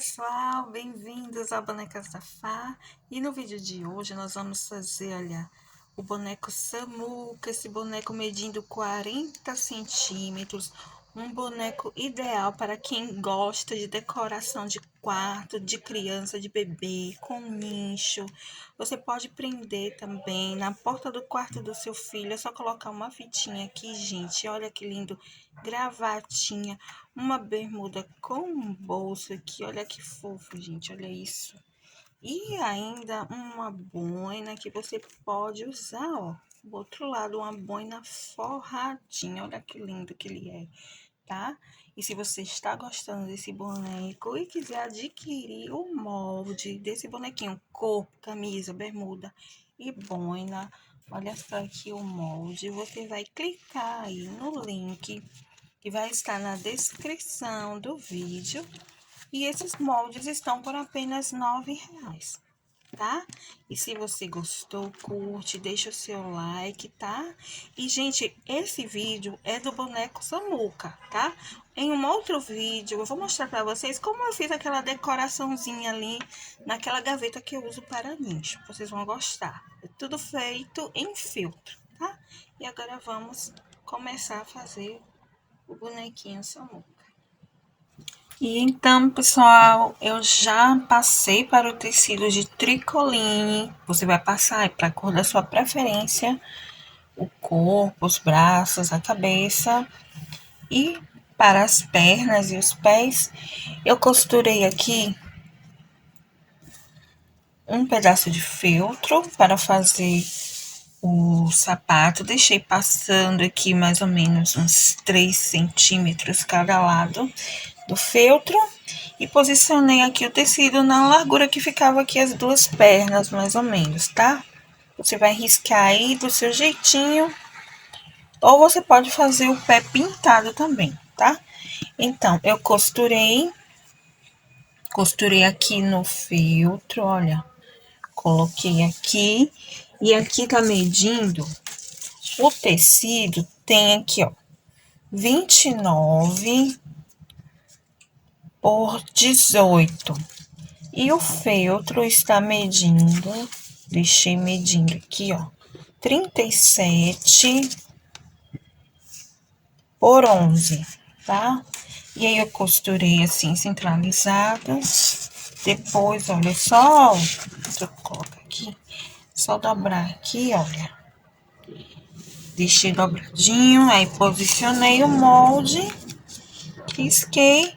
pessoal, bem-vindos ao Bonecas da Fá. E no vídeo de hoje nós vamos fazer, olha, o boneco Samuca, esse boneco medindo 40 centímetros, um boneco ideal para quem gosta de decoração de quarto, de criança, de bebê, com nicho. Você pode prender também na porta do quarto do seu filho, é só colocar uma fitinha aqui, gente, olha que lindo, gravatinha, uma bermuda com um bolso aqui, olha que fofo, gente, olha isso. E ainda uma boina que você pode usar, ó. Do outro lado, uma boina forradinha, olha que lindo que ele é, tá? E se você está gostando desse boneco e quiser adquirir o molde desse bonequinho, corpo, camisa, bermuda e boina, olha só aqui o molde, você vai clicar aí no link que vai estar na descrição do vídeo. E esses moldes estão por apenas R$ 9, tá? E se você gostou, curte, deixa o seu like, tá? E, gente, esse vídeo é do boneco Samuca, tá? Em um outro vídeo, eu vou mostrar pra vocês como eu fiz aquela decoraçãozinha ali naquela gaveta que eu uso para nicho. Vocês vão gostar. É tudo feito em filtro, tá? E agora vamos começar a fazer o bonequinho Samuca. E então, pessoal, eu já passei para o tecido de tricoline. Você vai passar para a cor da sua preferência, o corpo, os braços, a cabeça. E para as pernas e os pés, eu costurei aqui um pedaço de feltro para fazer o sapato. Deixei passando aqui mais ou menos uns 3 centímetros cada lado do feltro e posicionei aqui o tecido na largura que ficava aqui as duas pernas, mais ou menos, tá? Você vai riscar aí do seu jeitinho, ou você pode fazer o pé pintado também, tá? Então, eu costurei aqui no feltro, olha, coloquei aqui, e aqui tá medindo, o tecido tem aqui, ó, 29 por 18. E o feltro está medindo, deixei medindo aqui, ó, 37 por 11, tá? E aí eu costurei assim, centralizada. Depois, olha só, deixa eu colocar aqui, só dobrar aqui, olha. Deixei dobradinho, aí posicionei o molde, risquei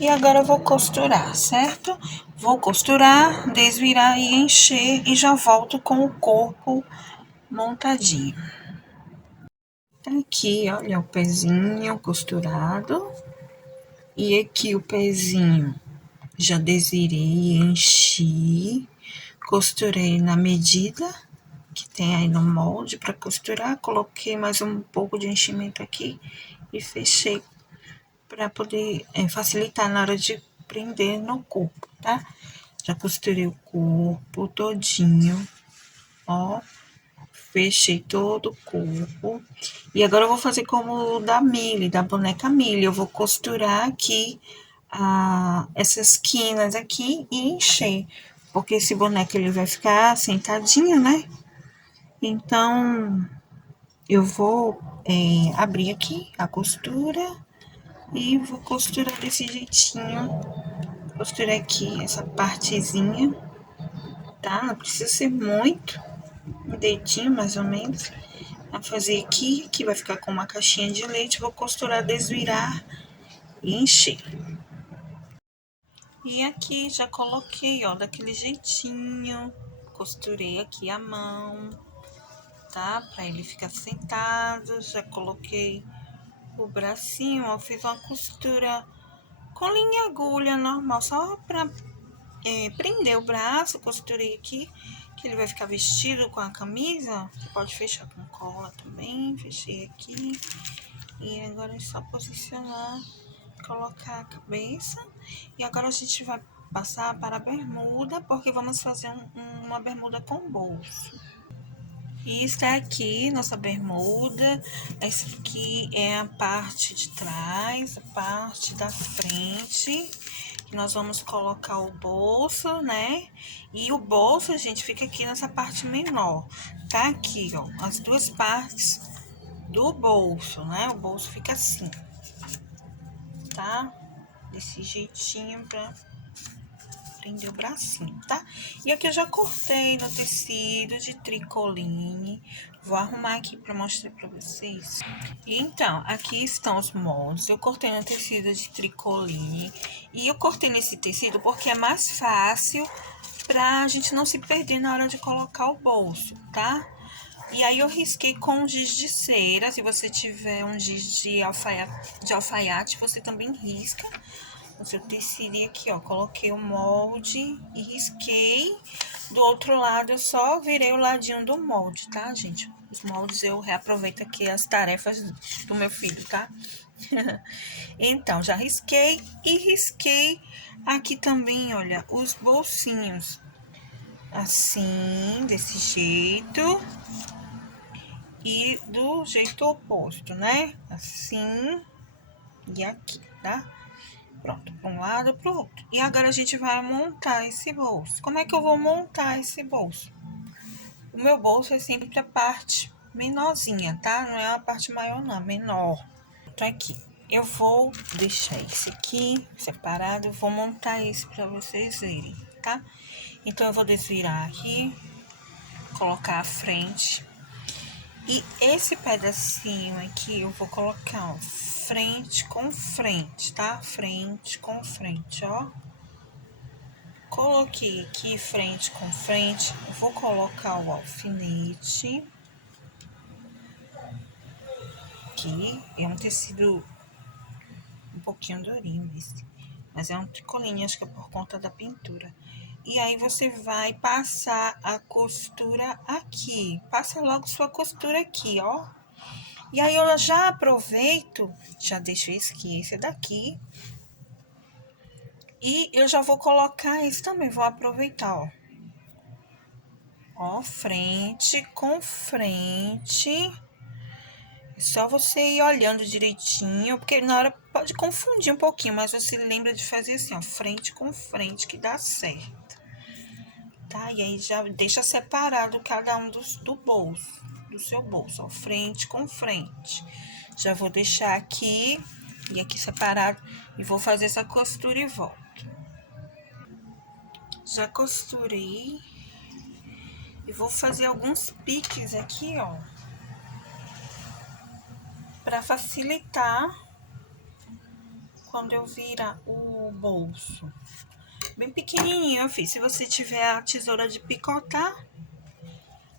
e agora eu vou costurar, certo? Vou costurar, desvirar e encher e já volto com o corpo montadinho. Aqui, olha o pezinho costurado. E aqui o pezinho já desvirei, enchi, costurei na medida que tem aí no molde para costurar. Coloquei mais um pouco de enchimento aqui e fechei para poder facilitar na hora de prender no corpo, tá? Já costurei o corpo todinho, ó. Fechei todo o corpo. E agora eu vou fazer como o da Milly, da boneca Milly. Eu vou costurar aqui essas quinas aqui e encher. Porque esse boneco ele vai ficar sentadinho, né? Então, eu vou abrir aqui a costura e vou costurar desse jeitinho. Costurar aqui essa partezinha, tá? Não precisa ser muito, um dedinho mais ou menos. Vou fazer aqui, que vai ficar com uma caixinha de leite. Vou costurar, desvirar e encher. E aqui já coloquei, ó, daquele jeitinho. Costurei aqui a mão, tá? Pra ele ficar sentado. Já coloquei o bracinho, ó. Fiz uma costura com linha e agulha normal, só pra prender o braço. Costurei aqui, que ele vai ficar vestido com a camisa. Você pode fechar com cola também. Fechei aqui. E agora é só posicionar, colocar a cabeça. E agora a gente vai passar para a bermuda, porque vamos fazer uma bermuda com bolso. E está aqui nossa bermuda. Essa aqui é a parte de trás, a parte da frente. Nós vamos colocar o bolso, né? E o bolso, gente, fica aqui nessa parte menor. Tá aqui, ó, as duas partes do bolso, né? O bolso fica assim, tá? Desse jeitinho pra prender o bracinho, tá? E aqui eu já cortei no tecido de tricoline. Vou arrumar aqui pra mostrar pra vocês. Então, aqui estão os moldes. Eu cortei no tecido de tricoline. E eu cortei nesse tecido porque é mais fácil pra gente não se perder na hora de colocar o bolso, tá? E aí eu risquei com giz de cera. Se você tiver um giz de alfaiate, você também risca o seu tecido. E aqui, ó, coloquei o molde e risquei. Do outro lado, eu só virei o ladinho do molde, tá, gente? Os moldes eu reaproveito aqui as tarefas do meu filho, tá? Então, já risquei e risquei aqui também, olha, os bolsinhos. Assim, desse jeito. E do jeito oposto, né? Assim e aqui, tá? Pronto, para um lado para o outro. E agora a gente vai montar esse bolso. Como é que eu vou montar esse bolso? O meu bolso é sempre a parte menorzinha, tá? Não é a parte maior, não, menor. Então, aqui, eu vou deixar esse aqui separado. Vou montar esse para vocês verem, tá? Então, eu vou desvirar aqui, colocar a frente. E esse pedacinho aqui eu vou colocar, ó, frente com frente, tá? Frente com frente, ó. Coloquei aqui frente com frente, vou colocar o alfinete. Aqui é um tecido um pouquinho durinho esse, mas é um tricoline, acho que é por conta da pintura. E aí você vai passar a costura aqui, passa logo sua costura aqui, ó. E aí eu já aproveito, já deixo esse daqui. E eu já vou colocar esse também, vou aproveitar, ó. Ó, frente com frente. É só você ir olhando direitinho, porque na hora pode confundir um pouquinho, mas você lembra de fazer assim, ó, frente com frente, que dá certo. Tá? E aí já deixa separado cada um do bolso, do seu bolso, ó, frente com frente. Já vou deixar aqui e aqui separado e vou fazer essa costura e volto. Já costurei e vou fazer alguns piques aqui, ó, para facilitar quando eu virar o bolso. Bem pequenininho eu fiz. Se você tiver a tesoura de picotar,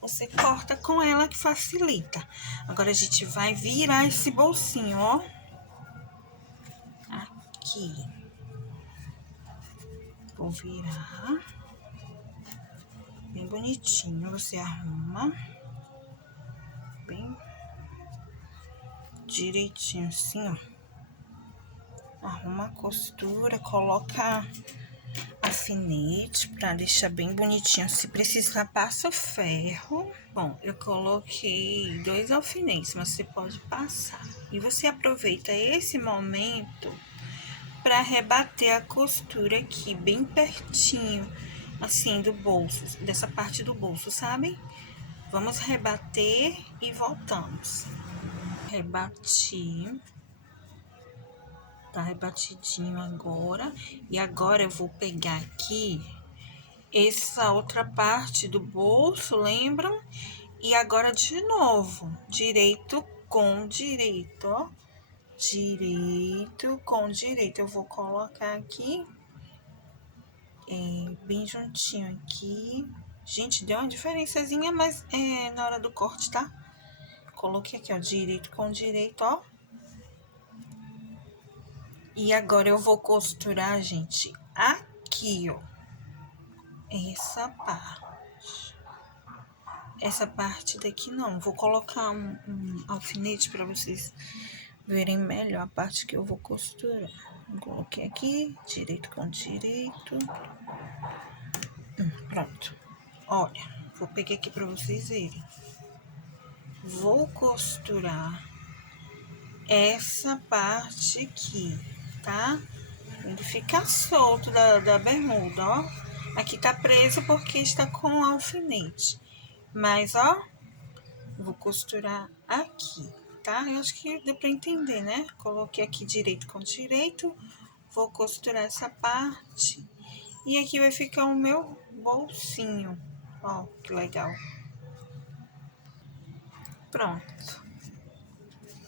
você corta com ela que facilita. Agora a gente vai virar esse bolsinho, ó. Aqui. Vou virar. Bem bonitinho. Você arruma. Bem direitinho assim, ó. Arruma a costura, coloca alfinete para deixar bem bonitinho. Se precisar, passa o ferro. Bom, eu coloquei 2 alfinetes, mas você pode passar. E você aproveita esse momento para rebater a costura aqui, bem pertinho, assim, do bolso, dessa parte do bolso, sabe? Vamos rebater e voltamos. Rebati. Tá rebatidinho agora. E agora eu vou pegar aqui essa outra parte do bolso, lembram? E agora de novo, direito com direito, ó. Direito com direito. Eu vou colocar aqui, bem juntinho aqui. Gente, deu uma diferençazinha, mas na hora do corte, tá? Coloquei aqui, ó, direito com direito, ó. E agora eu vou costurar, gente, aqui, ó. Essa parte. Essa parte daqui não. Vou colocar um alfinete para vocês verem melhor a parte que eu vou costurar. Coloquei aqui, direito com direito. Pronto. Olha, vou pegar aqui para vocês verem. Vou costurar essa parte aqui, tá? Ele fica solto da bermuda, ó. Aqui tá preso porque está com alfinete. Mas, ó, vou costurar aqui, tá? Eu acho que deu pra entender, né? Coloquei aqui direito com direito. Vou costurar essa parte. E aqui vai ficar o meu bolsinho. Ó, que legal. Pronto.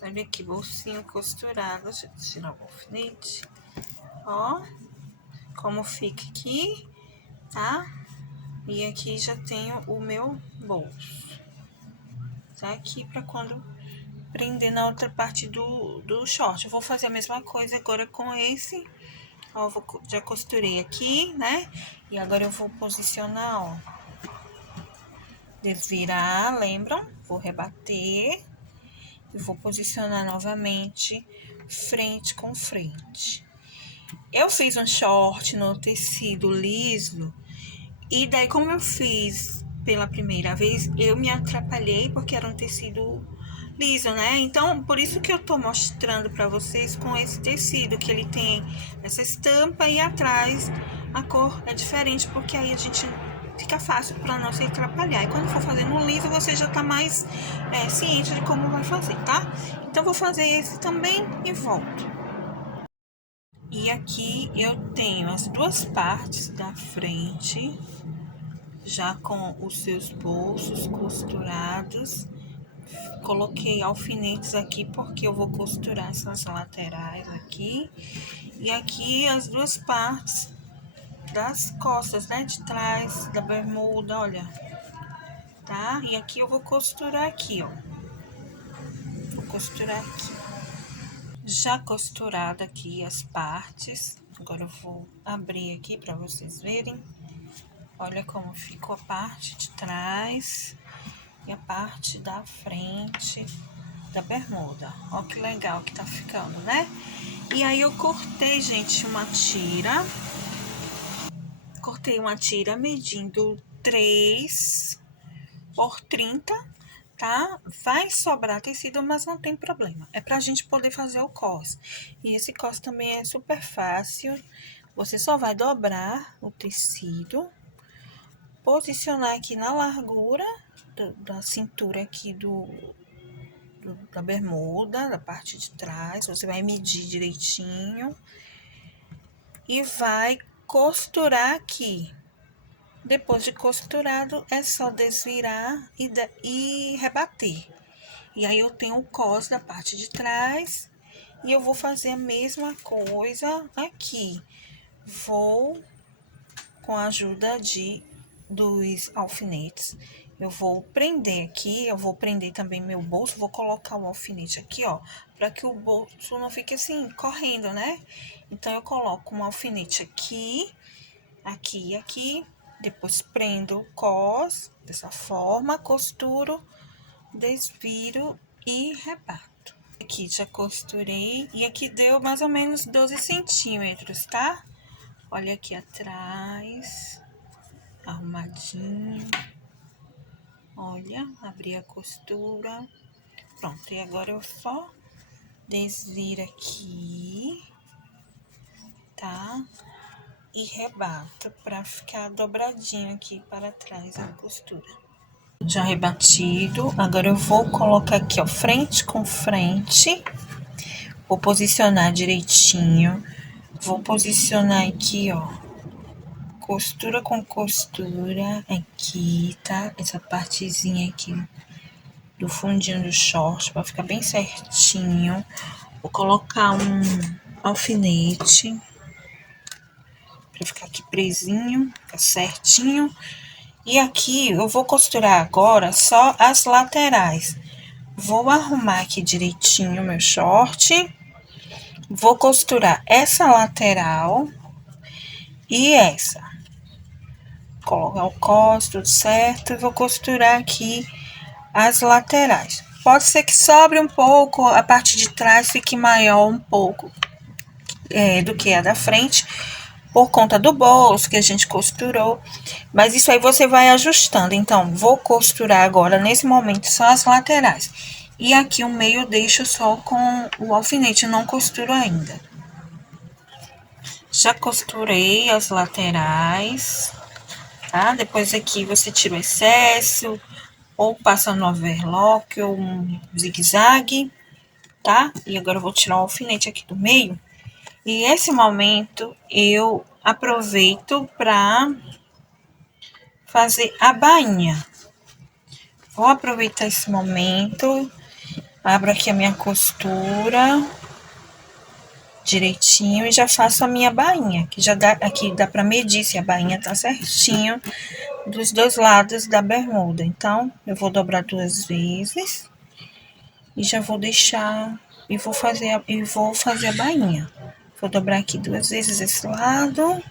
Olha aqui, bolsinho costurado. Deixa eu tirar o alfinete. Ó, como fica aqui, tá? E aqui já tenho o meu bolso. Tá aqui pra quando prender na outra parte do short. Eu vou fazer a mesma coisa agora com esse. Ó, já costurei aqui, né? E agora eu vou posicionar, ó. Desvirar, lembram? Vou rebater. E vou posicionar novamente, frente com frente. Eu fiz um short no tecido liso. E daí, como eu fiz pela primeira vez, eu me atrapalhei porque era um tecido liso, né? Então, por isso que eu tô mostrando pra vocês com esse tecido, que ele tem essa estampa e atrás a cor é diferente, porque aí a gente fica fácil pra não se atrapalhar. E quando for fazer no liso, você já tá mais ciente de como vai fazer, tá? Então, vou fazer esse também e volto. E aqui eu tenho as duas partes da frente, já com os seus bolsos costurados. Coloquei alfinetes aqui porque eu vou costurar essas laterais aqui. E aqui as duas partes das costas, né? De trás da bermuda, olha. Tá? E aqui eu vou costurar aqui, ó. Vou costurar aqui. Já costurado aqui as partes. Agora eu vou abrir aqui para vocês verem. Olha como ficou a parte de trás e a parte da frente da bermuda. Ó que legal que tá ficando, né? E aí eu cortei, gente, uma tira. Cortei uma tira medindo 3 por 30, tá? Vai sobrar tecido, mas não tem problema. É pra gente poder fazer o cos. E esse cos também é super fácil. Você só vai dobrar o tecido, posicionar aqui na largura da cintura aqui da bermuda, da parte de trás. Você vai medir direitinho e vai costurar aqui. Depois de costurado, é só desvirar e rebater. E aí eu tenho o cos da parte de trás e eu vou fazer a mesma coisa aqui. Vou, com a ajuda dos alfinetes, eu vou prender aqui, eu vou prender também meu bolso, vou colocar o alfinete aqui, ó, para que o bolso não fique assim, correndo, né? Então, eu coloco um alfinete aqui, aqui e aqui, depois prendo o cos, dessa forma, costuro, desviro e rebato. Aqui já costurei, e aqui deu mais ou menos 12 centímetros, tá? Olha aqui atrás, arrumadinho. Olha, abri a costura. Pronto, e agora eu só desviro aqui, tá? E rebato pra ficar dobradinho aqui para trás a costura. Já rebatido, agora eu vou colocar aqui, ó, frente com frente. Vou posicionar direitinho. Vou posicionar aqui, ó, costura com costura aqui, tá? Essa partezinha aqui do fundinho do short, pra ficar bem certinho. Vou colocar um alfinete pra ficar aqui presinho, ficar certinho. E aqui eu vou costurar agora só as laterais. Vou arrumar aqui direitinho meu short. Vou costurar essa lateral e essa. Colocar o cos, tudo certo. E vou costurar aqui as laterais. Pode ser que sobre um pouco, a parte de trás fique maior um pouco do que a da frente, por conta do bolso que a gente costurou. Mas isso aí você vai ajustando. Então, vou costurar agora, nesse momento, só as laterais. E aqui o meio eu deixo só com o alfinete, não costuro ainda. Já costurei as laterais, tá? Depois aqui você tira o excesso, ou passa no overlock, ou um zigue-zague, tá? E agora eu vou tirar o alfinete aqui do meio. E esse momento eu aproveito para fazer a bainha. Vou aproveitar esse momento, abro aqui a minha costura direitinho e já faço a minha bainha, que já dá, aqui dá para medir se a bainha tá certinho dos dois lados da bermuda. Então, eu vou dobrar 2 vezes e já vou deixar e vou fazer a bainha. Vou dobrar aqui 2 vezes esse lado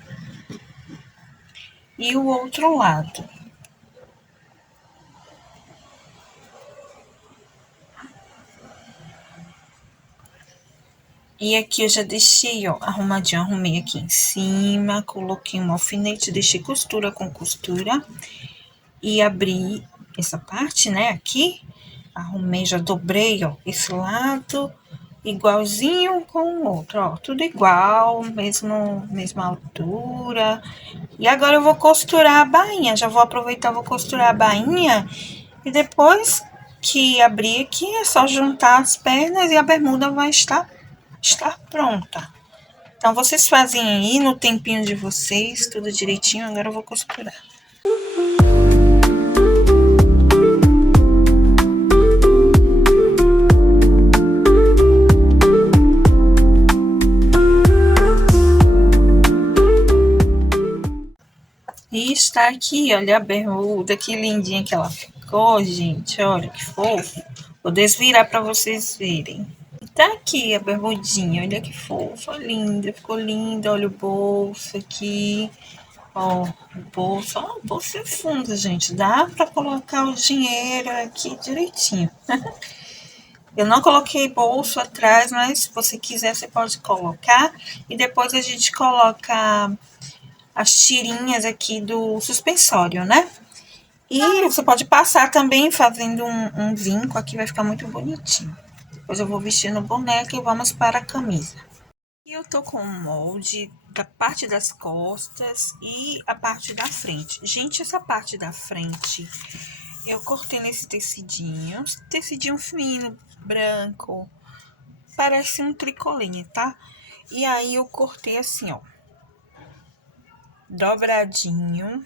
e o outro lado. E aqui eu já deixei, ó, arrumadinho, arrumei aqui em cima, coloquei um alfinete, deixei costura com costura e abri essa parte, né, aqui, arrumei, já dobrei, ó, esse lado, igualzinho com o outro, ó, tudo igual, mesma altura. E agora eu vou costurar a bainha, já vou aproveitar, vou costurar a bainha e depois que abrir aqui é só juntar as pernas e a bermuda vai estar pronta. Então, vocês fazem aí no tempinho de vocês, tudo direitinho. Agora eu vou costurar. E está aqui, olha a bermuda, que lindinha que ela ficou, gente. Olha que fofo. Vou desvirar para vocês verem. Tá aqui a bermudinha, olha que fofa, linda, ficou linda. Olha o bolso aqui. Ó, o bolso, ó, o bolso é fundo, gente. Dá para colocar o dinheiro aqui direitinho. Eu não coloquei bolso atrás, mas se você quiser, você pode colocar. E depois a gente coloca as tirinhas aqui do suspensório, né? E você pode passar também fazendo um vinco aqui, vai ficar muito bonitinho. Depois eu vou vestir no boneco e vamos para a camisa. E eu tô com um molde da parte das costas e a parte da frente. Gente, essa parte da frente eu cortei nesse tecidinho fino, branco, parece um tricoline, tá? E aí eu cortei assim, ó, dobradinho,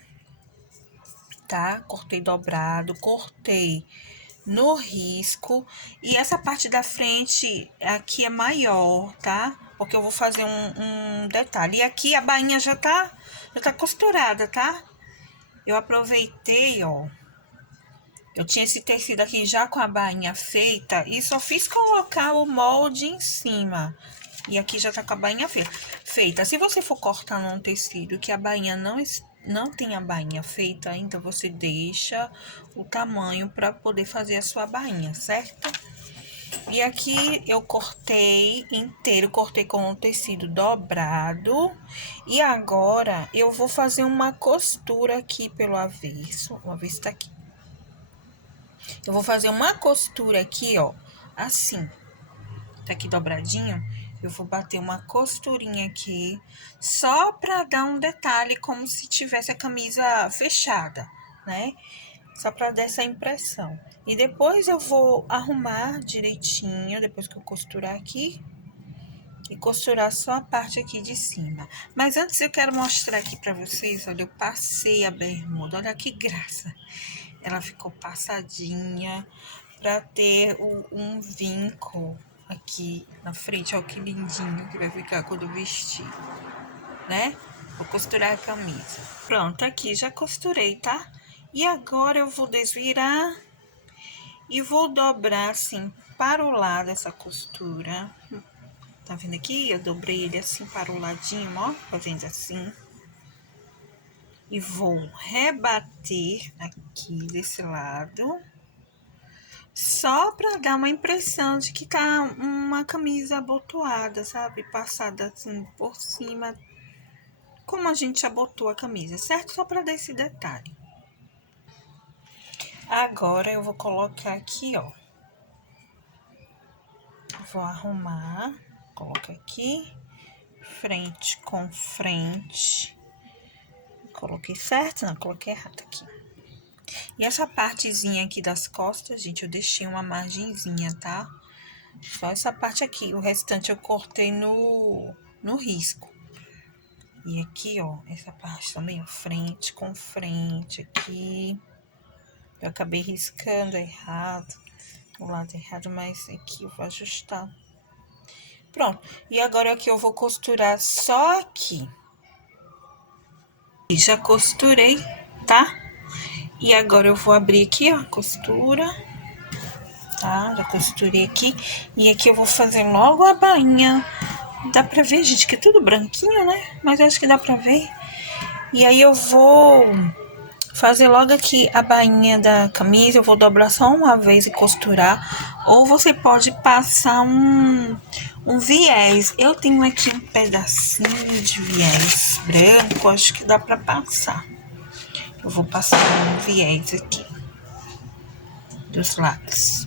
tá? Cortei dobrado, cortei no risco. E essa parte da frente aqui é maior, tá? Porque eu vou fazer um detalhe. E aqui a bainha já tá costurada, tá? Eu aproveitei, ó. Eu tinha esse tecido aqui já com a bainha feita e só fiz colocar o molde em cima. E aqui já tá com a bainha feita. Se você for cortar num tecido que a bainha não tem a bainha feita ainda, você deixa o tamanho para poder fazer a sua bainha, certo? E aqui eu cortei inteiro, cortei com o tecido dobrado. E agora eu vou fazer uma costura aqui pelo avesso. O avesso tá aqui. Eu vou fazer uma costura aqui, ó, assim. Tá aqui dobradinho. Eu vou bater uma costurinha aqui, só pra dar um detalhe, como se tivesse a camisa fechada, né? Só pra dar essa impressão. E depois eu vou arrumar direitinho, depois que eu costurar aqui. E costurar só a parte aqui de cima. Mas antes eu quero mostrar aqui pra vocês, olha, eu passei a bermuda, olha que graça. Ela ficou passadinha para ter um vinco aqui na frente. Olha que lindinho que vai ficar quando eu vestir, né? Vou costurar a camisa. Pronto, aqui já costurei, tá? E agora eu vou desvirar e vou dobrar assim para o lado essa costura. Tá vendo aqui? Eu dobrei ele assim para o ladinho, ó, fazendo assim. E vou rebater aqui desse lado, só para dar uma impressão de que tá uma camisa abotoada, sabe? Passada assim por cima, como a gente abotou a camisa, certo? Só para dar esse detalhe. Agora eu vou colocar aqui, ó. Vou arrumar, coloco aqui, frente com frente. Coloquei certo? Não, coloquei errado aqui. E essa partezinha aqui das costas, gente, eu deixei uma margenzinha, tá? Só essa parte aqui, o restante eu cortei no risco. E aqui, ó, essa parte também, ó, frente com frente aqui. Eu acabei riscando errado, o lado errado, mas aqui eu vou ajustar. Pronto, e agora aqui eu vou costurar só aqui. E já costurei, tá? E agora eu vou abrir aqui, ó, a costura. Tá? Já costurei aqui. E aqui eu vou fazer logo a bainha. Dá pra ver, gente, que é tudo branquinho, né? Mas eu acho que dá pra ver. E aí eu vou fazer logo aqui a bainha da camisa. Eu vou dobrar só uma vez e costurar. Ou você pode passar um viés. Eu tenho aqui um pedacinho de viés branco. Acho que dá pra passar. Eu vou passar um viés aqui dos lados.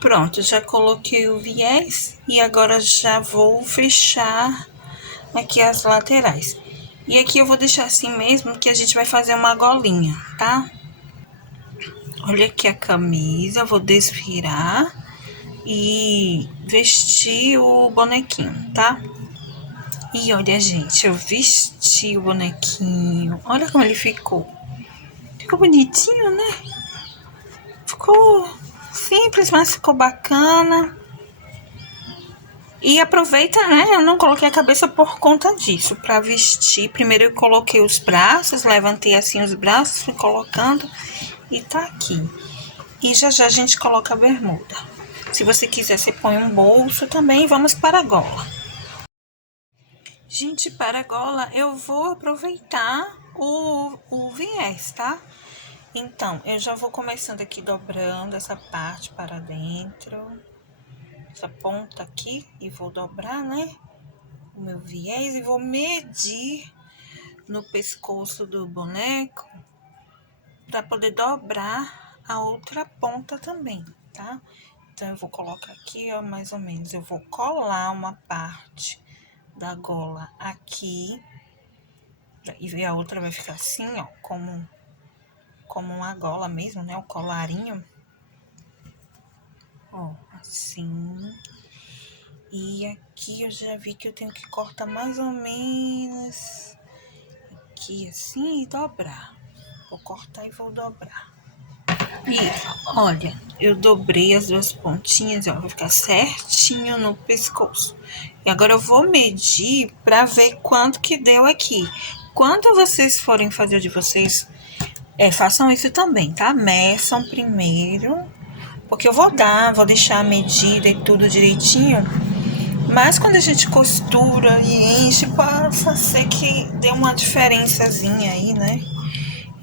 Pronto, já coloquei o viés e agora já vou fechar aqui as laterais. E aqui eu vou deixar assim mesmo, que a gente vai fazer uma golinha, tá? Olha aqui a camisa, eu vou desvirar e vestir o bonequinho, tá? E olha, gente, eu vesti o bonequinho. Olha como ele ficou. Ficou bonitinho, né? Ficou simples, mas ficou bacana. E aproveita, né? Eu não coloquei a cabeça por conta disso. Pra vestir, primeiro eu coloquei os braços, levantei assim os braços, fui colocando e tá aqui. E já já a gente coloca a bermuda. Se você quiser, você põe um bolso também. Vamos para a gola. Gente, para a gola eu vou aproveitar o viés, tá? Então, eu já vou começando aqui dobrando essa parte para dentro. Essa ponta aqui e vou dobrar, né? O meu viés e vou medir no pescoço do boneco para poder dobrar a outra ponta também, tá? Então, eu vou colocar aqui, ó, mais ou menos. Eu vou colar uma parte da gola aqui e a outra vai ficar assim, ó, como uma gola mesmo, né? O colarinho. Ó, assim. E aqui eu já vi que eu tenho que cortar mais ou menos aqui assim e dobrar. Vou cortar e vou dobrar. E olha, eu dobrei as duas pontinhas, ó, vai ficar certinho no pescoço. E agora eu vou medir pra ver quanto que deu aqui. Quando vocês forem fazer o de vocês, façam isso também, tá? Meçam primeiro, porque eu vou deixar a medida e tudo direitinho. Mas quando a gente costura e enche, pode ser que dê uma diferençazinha aí, né?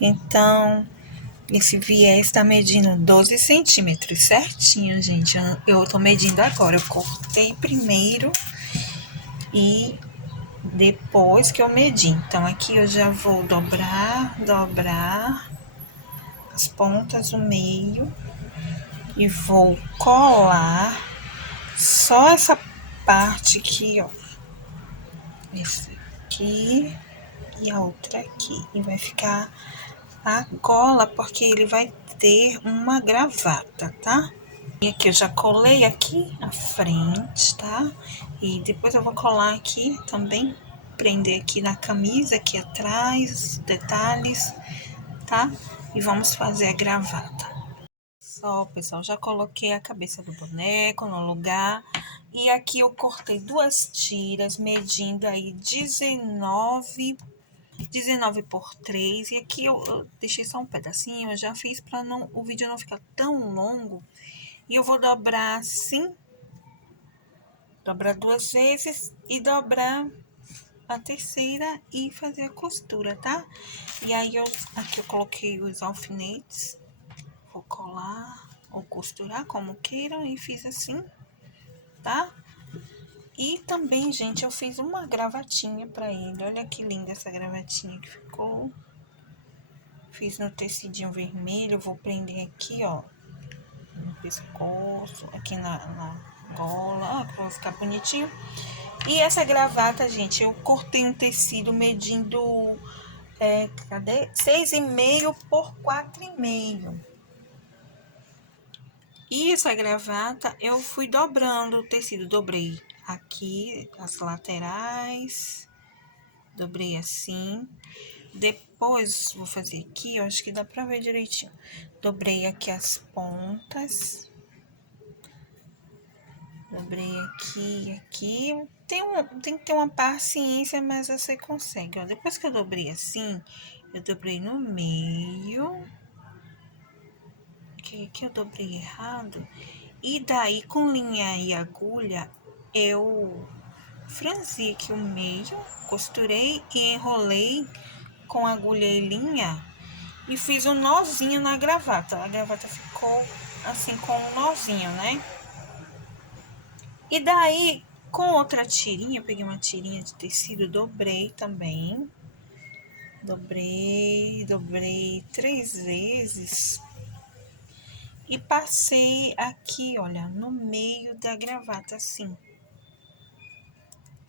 Então, esse viés tá medindo 12 centímetros, certinho, gente. Eu tô medindo agora. Eu cortei primeiro e depois que eu medi. Então, aqui eu já vou dobrar as pontas, o meio. E vou colar só essa parte aqui, ó. Essa aqui e a outra aqui. E vai ficar a gola, porque ele vai ter uma gravata, tá? E aqui eu já colei aqui a frente, tá? E depois eu vou colar aqui também, prender aqui na camisa, aqui atrás, detalhes, tá? E vamos fazer a gravata. Só, pessoal, já coloquei a cabeça do boneco no lugar. E aqui eu cortei duas tiras, medindo aí 19 por 3. E aqui eu deixei só um pedacinho, eu já fiz para não o vídeo não ficar tão longo. E eu vou dobrar assim, dobrar duas vezes e dobrar a terceira e fazer a costura, tá? E aí aqui eu coloquei os alfinetes, vou colar ou costurar como queiram e fiz assim, tá? E também, gente, eu fiz uma gravatinha pra ele. Olha que linda essa gravatinha que ficou. Fiz no tecidinho vermelho. Eu vou prender aqui, ó, no pescoço, aqui na gola. Ó, pra ficar bonitinho. E essa gravata, gente, eu cortei um tecido medindo, cadê? 6,5 por 4,5. E essa gravata eu fui dobrando o tecido, dobrei aqui as laterais, dobrei assim. Depois vou fazer aqui, eu acho que dá pra ver direitinho. Dobrei aqui as pontas. Dobrei aqui, aqui. Tem que ter uma paciência, mas você consegue, ó. Depois que eu dobrei assim, eu dobrei no meio. Que aqui eu dobrei errado. E daí, com linha e agulha, eu franzi aqui o meio, costurei e enrolei com agulha e linha e fiz um nozinho na gravata. A gravata ficou assim com um nozinho, né? E daí, com outra tirinha, eu peguei uma tirinha de tecido, dobrei também. Dobrei 3 vezes. E passei aqui, olha, no meio da gravata, assim.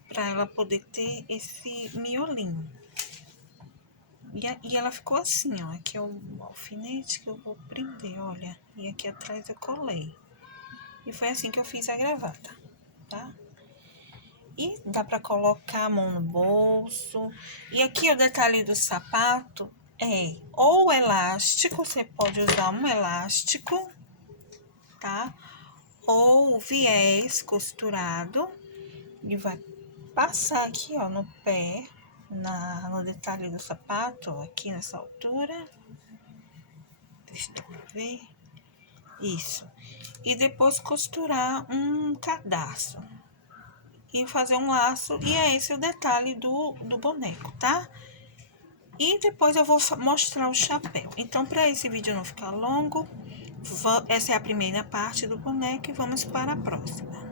Pra ela poder ter esse miolinho. E ela ficou assim, ó. Aqui é o alfinete que eu vou prender, olha. E aqui atrás eu colei. E foi assim que eu fiz a gravata, tá? E dá pra colocar a mão no bolso. E aqui o detalhe do sapato é ou elástico, você pode usar um elástico, tá? Ou viés costurado. E vai passar aqui, ó, no pé, no detalhe do sapato, ó, aqui nessa altura. Deixa eu ver. Isso. E depois costurar um cadastro. E fazer um laço, e é esse o detalhe do boneco, tá? E depois eu vou mostrar o chapéu. Então, para esse vídeo não ficar longo, essa é a primeira parte do boneco e vamos para a próxima.